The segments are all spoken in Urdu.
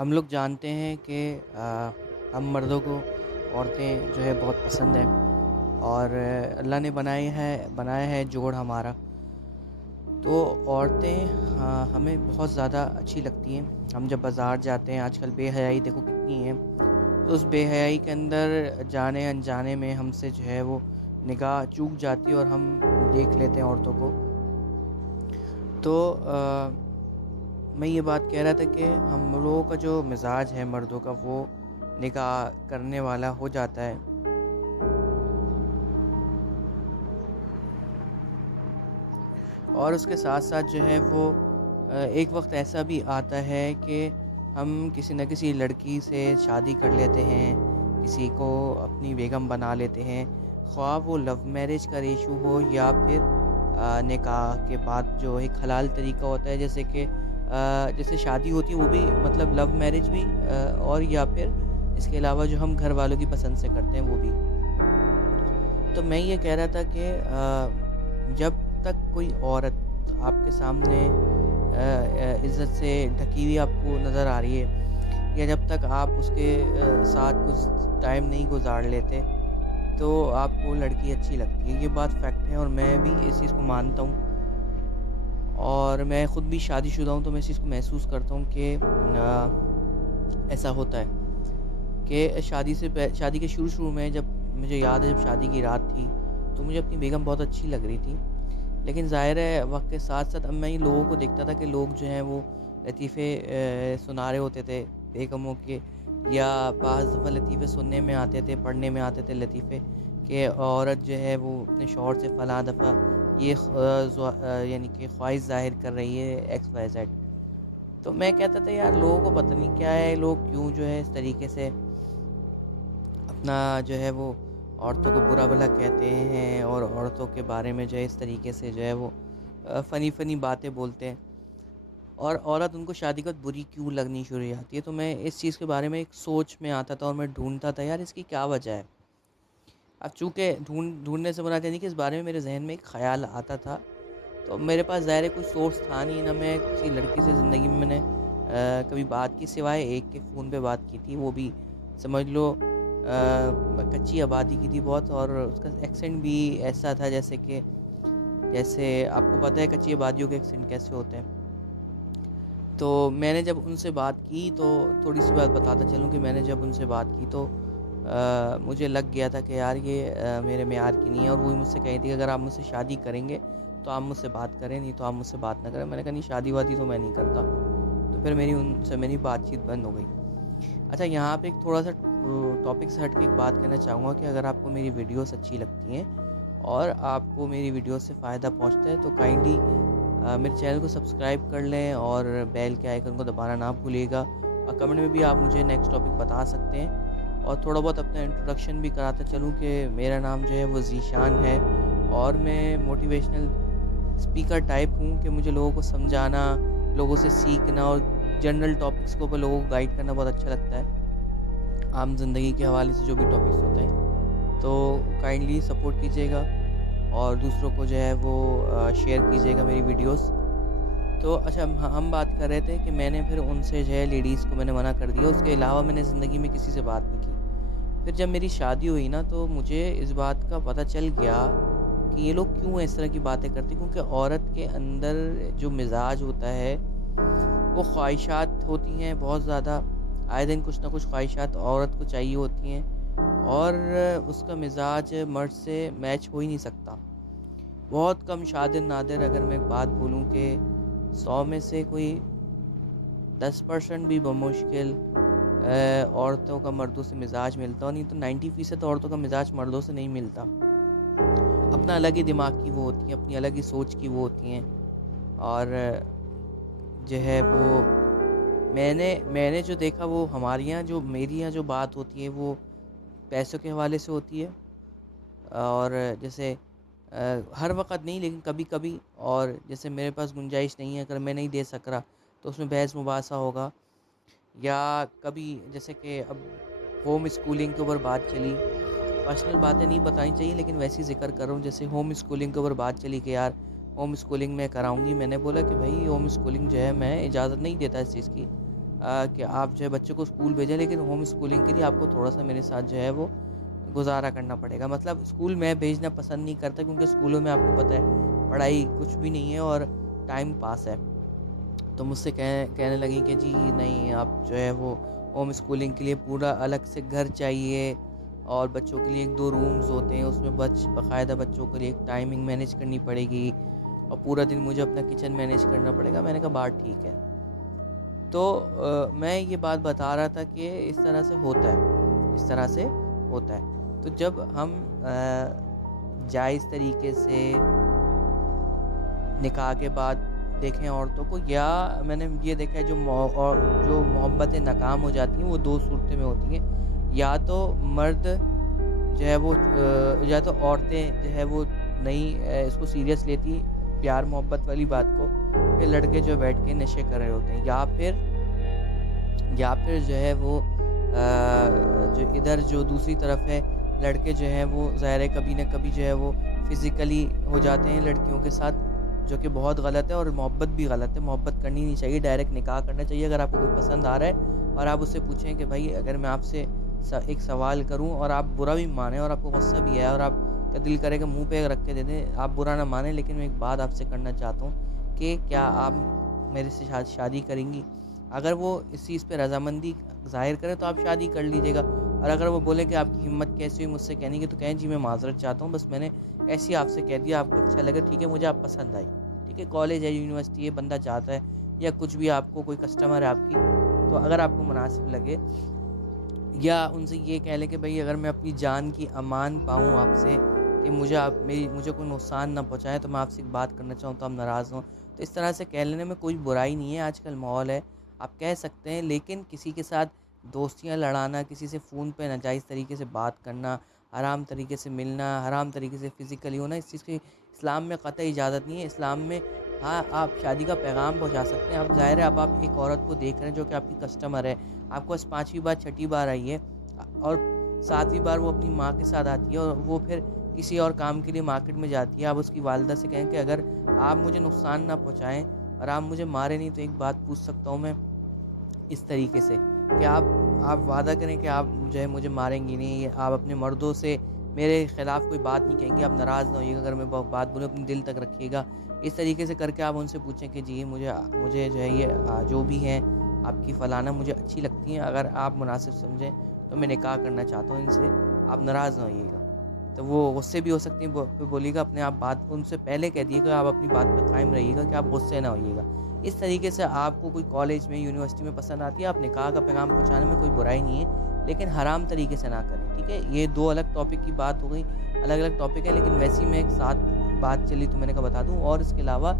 ہم لوگ جانتے ہیں کہ ہم مردوں کو عورتیں جو ہے بہت پسند ہیں، اور اللہ نے بنایا ہے جوڑ ہمارا. تو عورتیں ہمیں بہت زیادہ اچھی لگتی ہیں. ہم جب بازار جاتے ہیں، آج کل بے حیائی دیکھو کتنی ہے، تو اس بے حیائی کے اندر جانے انجانے میں ہم سے جو ہے وہ نگاہ چوک جاتی ہے اور ہم دیکھ لیتے ہیں عورتوں کو. تو میں یہ بات کہہ رہا تھا کہ ہم لوگوں کا جو مزاج ہے مردوں کا، وہ نکاح کرنے والا ہو جاتا ہے. اور اس کے ساتھ ساتھ جو ہے وہ ایک وقت ایسا بھی آتا ہے کہ ہم کسی نہ کسی لڑکی سے شادی کر لیتے ہیں، کسی کو اپنی بیگم بنا لیتے ہیں، خواہ وہ لو میرج کا ریشو ہو یا پھر نکاح کے بعد جو ایک حلال طریقہ ہوتا ہے، جیسے کہ جیسے شادی ہوتی ہے وہ بھی مطلب لو میرج بھی، اور یا پھر اس کے علاوہ جو ہم گھر والوں کی پسند سے کرتے ہیں وہ بھی. تو میں یہ کہہ رہا تھا کہ جب تک کوئی عورت آپ کے سامنے عزت سے ڈھکی ہوئی آپ کو نظر آ رہی ہے، یا جب تک آپ اس کے ساتھ کچھ ٹائم نہیں گزار لیتے، تو آپ کو لڑکی اچھی لگتی ہے. یہ بات فیکٹ ہے اور میں بھی اس چیز کو مانتا ہوں، اور میں خود بھی شادی شدہ ہوں، تو میں اس چیز کو محسوس کرتا ہوں کہ ایسا ہوتا ہے کہ شادی کے شروع میں جب مجھے یاد ہے، جب شادی کی رات تھی تو مجھے اپنی بیگم بہت اچھی لگ رہی تھی. لیکن ظاہر ہے وقت کے ساتھ ساتھ اب میں لوگوں کو دیکھتا تھا کہ لوگ جو ہیں وہ لطیفے سنا رہے ہوتے تھے بیگموں کے، یا بعض دفعہ لطیفے سننے میں آتے تھے، پڑھنے میں آتے تھے لطیفے کہ عورت جو ہے وہ اپنے شوہر سے فلاں دفعہ یہ یعنی کہ خواہش ظاہر کر رہی ہے ایکس وائی زیڈ. تو میں کہتا تھا یار لوگوں کو پتہ نہیں کیا ہے، لوگ کیوں جو ہے اس طریقے سے اپنا جو ہے وہ عورتوں کو برا بھلا کہتے ہیں، اور عورتوں کے بارے میں جو ہے اس طریقے سے جو ہے وہ فنی باتیں بولتے ہیں، اور عورت ان کو شادی کا بری کیوں لگنی شروع ہو جاتی ہے. تو میں اس چیز کے بارے میں ایک سوچ میں آتا تھا اور میں ڈھونڈتا تھا یار اس کی کیا وجہ ہے. اب چونکہ ڈھونڈنے سے مراد نہیں کہ اس بارے میں میرے ذہن میں ایک خیال آتا تھا، تو میرے پاس ظاہر کوئی سورس تھا نہیں، نہ میں کسی لڑکی سے زندگی میں نے کبھی بات کی، سوائے ایک کے فون پہ بات کی تھی، وہ بھی سمجھ لو کچی آبادی کی تھی بہت، اور اس کا ایکسنٹ بھی ایسا تھا جیسے آپ کو پتہ ہے کچی آبادیوں کے ایکسنٹ کیسے ہوتے ہیں. تو میں نے جب ان سے بات کی، تو تھوڑی سی بات بتاتا چلوں کہ میں نے جب ان سے بات کی تو مجھے لگ گیا تھا کہ یار یہ میرے معیار کی نہیں ہے، اور وہی مجھ سے کہی تھی کہ اگر آپ مجھ سے شادی کریں گے تو آپ مجھ سے بات کریں، نہیں تو آپ مجھ سے بات نہ کریں. میں نے کہا نہیں، شادی وادی تو میں نہیں کرتا. تو پھر ان سے میری بات چیت بند ہو گئی. اچھا، یہاں پہ ایک تھوڑا سا ٹاپک سے ہٹ کے ایک بات کہنا چاہوں گا کہ اگر آپ کو میری ویڈیوز اچھی لگتی ہیں اور آپ کو میری ویڈیوز سے فائدہ پہنچتا ہے تو کائنڈلی میرے چینل کو سبسکرائب کر لیں، اور بیل کے آئیکن کو دبانا نہ بھولیے گا. اور کمنٹ میں بھی آپ مجھے نیکسٹ ٹاپک بتا سکتے ہیں. اور تھوڑا بہت اپنا انٹروڈکشن بھی کراتا چلوں کہ میرا نام جو ہے وہ ذیشان ہے، اور میں موٹیویشنل اسپیکر ٹائپ ہوں کہ مجھے لوگوں کو سمجھانا، لوگوں سے سیکھنا، اور جنرل ٹاپکس کو لوگوں کو گائیڈ کرنا بہت اچھا لگتا ہے، عام زندگی کے حوالے سے جو بھی ٹاپکس ہوتے ہیں. تو کائنڈلی سپورٹ کیجیے گا اور دوسروں کو جو ہے وہ شیئر کیجیے گا میری ویڈیوز. تو اچھا، ہم بات کر رہے تھے کہ میں نے پھر ان سے جو ہے لیڈیز کو میں نے منع کر دیا، اس کے علاوہ میں نے زندگی میں کسی سے بات نہیں کی. پھر جب میری شادی ہوئی نا، تو مجھے اس بات کا پتہ چل گیا کہ یہ لوگ کیوں اس طرح کی باتیں کرتے، کیونکہ عورت کے اندر جو مزاج ہوتا ہے وہ خواہشات ہوتی ہیں بہت زیادہ. آئے دن کچھ نہ کچھ خواہشات عورت کو چاہیے ہوتی ہیں، اور اس کا مزاج مرد سے میچ ہو ہی نہیں سکتا. بہت کم، شاذ نادر اگر میں ایک بات بولوں کہ 100 میں سے کوئی 10% بھی بمشکل عورتوں کا مردوں سے مزاج ملتا ہو، نہیں تو 90% عورتوں کا مزاج مردوں سے نہیں ملتا. اپنا الگ ہی دماغ کی وہ ہوتی ہیں، اپنی الگ ہی سوچ کی وہ ہوتی ہیں. اور جو ہے وہ میں نے جو دیکھا، وہ ہمارے یہاں میری یہاں جو بات ہوتی ہے وہ پیسوں کے حوالے سے ہوتی ہے. اور جیسے ہر وقت نہیں، لیکن کبھی کبھی، اور جیسے میرے پاس گنجائش نہیں ہے، اگر میں نہیں دے سک رہا تو اس میں بحث مباحثہ ہوگا. یا کبھی جیسے کہ اب ہوم اسکولنگ کے اوپر بات چلی، پرسنل باتیں نہیں بتانی چاہیے لیکن ویسے ہی ذکر کر رہا ہوں. جیسے ہوم اسکولنگ کے اوپر بات چلی کہ یار ہوم اسکولنگ میں کراؤں گی، میں نے بولا کہ بھائی ہوم اسکولنگ جو ہے میں اجازت نہیں دیتا اس چیز کی. کہ آپ جو ہے بچے کو اسکول بھیجیں، لیکن ہوم اسکولنگ کے لیے آپ کو تھوڑا سا میرے ساتھ جو ہے وہ گزارا کرنا پڑے گا۔ مطلب اسکول میں بھیجنا پسند نہیں کرتا، کیونکہ اسکولوں میں آپ کو پتہ ہے پڑھائی کچھ بھی نہیں ہے اور ٹائم پاس ہے۔ تو مجھ سے کہنے لگیں کہ جی نہیں، آپ جو ہے وہ ہوم اسکولنگ کے لیے پورا الگ سے گھر چاہیے، اور بچوں کے لیے 1-2 رومز ہوتے ہیں، اس میں باقاعدہ بچوں کے لیے ایک ٹائمنگ مینیج کرنی پڑے گی، اور پورا دن مجھے اپنا کچن مینیج کرنا پڑے گا۔ میں نے کہا بات ٹھیک ہے۔ تو میں یہ بات بتا رہا تھا کہ اس طرح سے ہوتا ہے، اس طرح سے ہوتا ہے۔ تو جب ہم جائز طریقے سے نکاح کے بعد دیکھیں عورتوں کو، یا میں نے یہ دیکھا ہے جو محبتیں ناکام ہو جاتی ہیں وہ 2 صورتیں میں ہوتی ہیں، یا تو مرد جو ہے وہ یا تو عورتیں جو ہے وہ نہیں اس کو سیریس لیتی پیار محبت والی بات کو، پھر لڑکے جو بیٹھ کے نشے کر رہے ہوتے ہیں، یا پھر جو ہے وہ جو ادھر جو دوسری طرف ہے، لڑکے جو ہیں وہ ظاہر ہے کبھی نہ کبھی جو ہے وہ فزیکلی ہو جاتے ہیں لڑکیوں کے ساتھ، جو کہ بہت غلط ہے، اور محبت بھی غلط ہے۔ محبت کرنی نہیں چاہیے، ڈائریکٹ نکاح کرنا چاہیے۔ اگر آپ کو کوئی پسند آ رہا ہے اور آپ اس سے پوچھیں کہ بھائی اگر میں آپ سے ایک سوال کروں اور آپ برا بھی مانیں اور آپ کو غصہ بھی ہے اور آپ کا دل کرے کہ منہ پہ رکھ کے دے دیں، آپ برا نہ مانیں، لیکن میں ایک بات آپ سے کرنا چاہتا ہوں کہ کیا آپ میرے سے شادی کریں گی؟ اگر وہ اس چیز پہ رضامندی ظاہر کرے تو آپ شادی کر لیجیے گا، اور اگر وہ بولے کہ آپ کی ہمت کیسی ہوئی مجھ سے کہنے کی، تو کہیں جی میں معذرت چاہتا ہوں، بس میں نے ایسے ہی آپ سے کہہ دیا، آپ کو اچھا لگا ٹھیک ہے، مجھے آپ پسند آئی، ٹھیک ہے، کالج ہے، یونیورسٹی ہے، بندہ جاتا ہے، یا کچھ بھی آپ کو کوئی کسٹمر ہے آپ کی، تو اگر آپ کو مناسب لگے، یا ان سے یہ کہہ لے کہ بھائی اگر میں اپنی جان کی امان پاؤں آپ سے کہ مجھے کوئی نقصان نہ پہنچائے، تو میں آپ سے ایک بات کرنا چاہوں تو آپ ناراض ہوں، تو اس طرح سے کہہ لینے میں کوئی برائی نہیں ہے۔ آج کل ماحول ہے، آپ کہہ سکتے ہیں، لیکن کسی کے ساتھ دوستیاں لڑانا، کسی سے فون پہ ناجائز طریقے سے بات کرنا، حرام طریقے سے ملنا، حرام طریقے سے فزیکلی ہونا، اس چیز کی اسلام میں قطعی اجازت نہیں ہے۔ اسلام میں ہاں آپ شادی کا پیغام پہنچا سکتے ہیں، آپ ظاہر ہے آپ ایک عورت کو دیکھ رہے ہیں جو کہ آپ کی کسٹمر ہے، آپ کو 5ویں بار 6ٹھی بار آئی ہے، اور 7ویں بار وہ اپنی ماں کے ساتھ آتی ہے، اور وہ پھر کسی اور کام کے لیے مارکیٹ میں جاتی ہے، آپ اس کی والدہ سے کہیں کہ اگر آپ مجھے نقصان نہ پہنچائیں اور آپ مجھے مارے نہیں، تو ایک بات پوچھ سکتا ہوں میں اس طریقے سے کہ آپ وعدہ کریں کہ آپ جو ہے مجھے ماریں گی نہیں، آپ اپنے مردوں سے میرے خلاف کوئی بات نہیں کہیں گے، آپ ناراض نہ ہوئیے گا، اگر میں بات بولوں اپنے دل تک رکھیے گا، اس طریقے سے کر کے آپ ان سے پوچھیں کہ جی مجھے جو ہے یہ جو بھی ہیں آپ کی فلانا مجھے اچھی لگتی ہیں، اگر آپ مناسب سمجھیں تو میں نکاح کرنا چاہتا ہوں ان سے، آپ ناراض نہ ہوئیے گا۔ تو وہ غصے بھی ہو سکتی ہیں، بولیے گا اپنے آپ بات ان سے پہلے کہہ دیے گا، آپ اپنی بات پہ قائم رہیے گا کہ آپ غصے نہ ہوئیے گا۔ اس طریقے سے آپ کو کوئی کالج میں یونیورسٹی میں پسند آتی ہے، آپ نکاح کا پیغام پہنچانے میں کوئی برائی نہیں ہے، لیکن حرام طریقے سے نہ کریں، ٹھیک ہے؟ یہ 2 الگ ٹاپک کی بات ہو گئی، الگ الگ ٹاپک ہے، لیکن ویسے ہی میں ایک ساتھ بات چلی تو میں نے کہا بتا دوں۔ اور اس کے علاوہ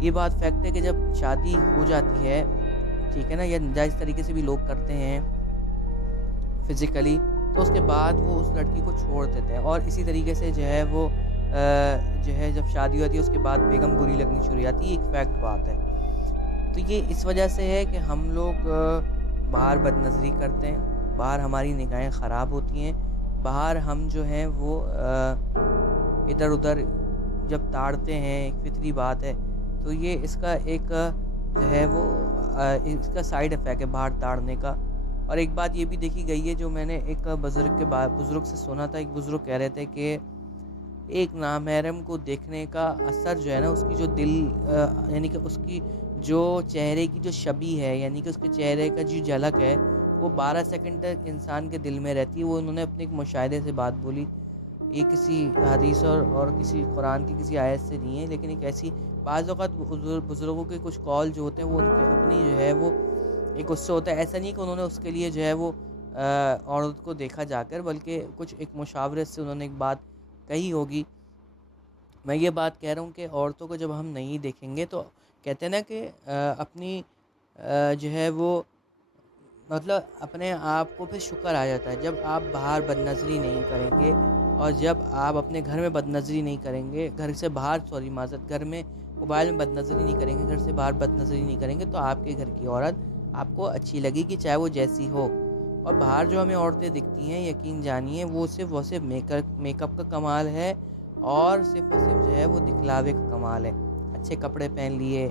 یہ بات فیکٹ ہے کہ جب شادی ہو جاتی ہے، ٹھیک ہے نا، یا ناجائز طریقے سے بھی لوگ کرتے ہیں فزیکلی، تو اس کے بعد وہ اس لڑکی کو چھوڑ دیتے ہیں، اور اسی طریقے سے جو ہے وہ جو ہے جب شادی ہوتی ہے اس کے بعد بیگم بری لگنی شروع ہو جاتی ہے، ایک فیکٹ بات ہے۔ تو یہ اس وجہ سے ہے کہ ہم لوگ باہر بد نظری کرتے ہیں، باہر ہماری نگاہیں خراب ہوتی ہیں، باہر ہم جو ہیں وہ ادھر ادھر جب تاڑتے ہیں، ایک فطری بات ہے، تو یہ اس کا ایک جو ہے وہ اس کا سائیڈ افیکٹ ہے باہر تاڑنے کا۔ اور ایک بات یہ بھی دیکھی گئی ہے جو میں نے ایک بزرگ سے سنا تھا، ایک بزرگ کہہ رہے تھے کہ ایک نامحرم کو دیکھنے کا اثر جو ہے نا، اس کی جو دل یعنی کہ اس کی جو چہرے کی جو شبیہ ہے، یعنی کہ اس کے چہرے کا جو جھلک ہے، وہ 12 سیکنڈ تک انسان کے دل میں رہتی ہے۔ وہ انہوں نے اپنے ایک مشاہدے سے بات بولی، یہ کسی حدیث اور کسی قرآن کی کسی آیت سے نہیں ہے، لیکن ایک ایسی بعض اوقات بزرگوں کے کچھ کال جو ہوتے ہیں وہ ان کے اپنی جو ہے وہ ایک اس سے ہوتا ہے، ایسا نہیں کہ انہوں نے اس کے لیے جو ہے وہ عورت کو دیکھا جا کر، بلکہ کچھ ایک مشاورت سے انہوں نے ایک بات کہی ہوگی۔ میں یہ بات کہہ رہا ہوں کہ عورتوں کو جب ہم نہیں دیکھیں گے تو کہتے ہیں نا کہ اپنی جو ہے وہ مطلب اپنے آپ کو پھر شکر آ جاتا ہے، جب آپ باہر بد نظری نہیں کریں گے، اور جب آپ اپنے گھر میں بد نظری نہیں کریں گے، گھر سے باہر معذرت، گھر میں موبائل میں بد نظری نہیں کریں گے، گھر سے باہر بد نظری نہیں کریں گے، تو آپ کے گھر کی عورت آپ کو اچھی لگے گی، چاہے وہ جیسی ہو۔ اور باہر جو ہمیں عورتیں دکھتی ہیں، یقین جانیے وہ صرف میک اپ کا کمال ہے، اور صرف جو ہے وہ دکھلاوے کا کمال ہے۔ اچھے کپڑے پہن لیے،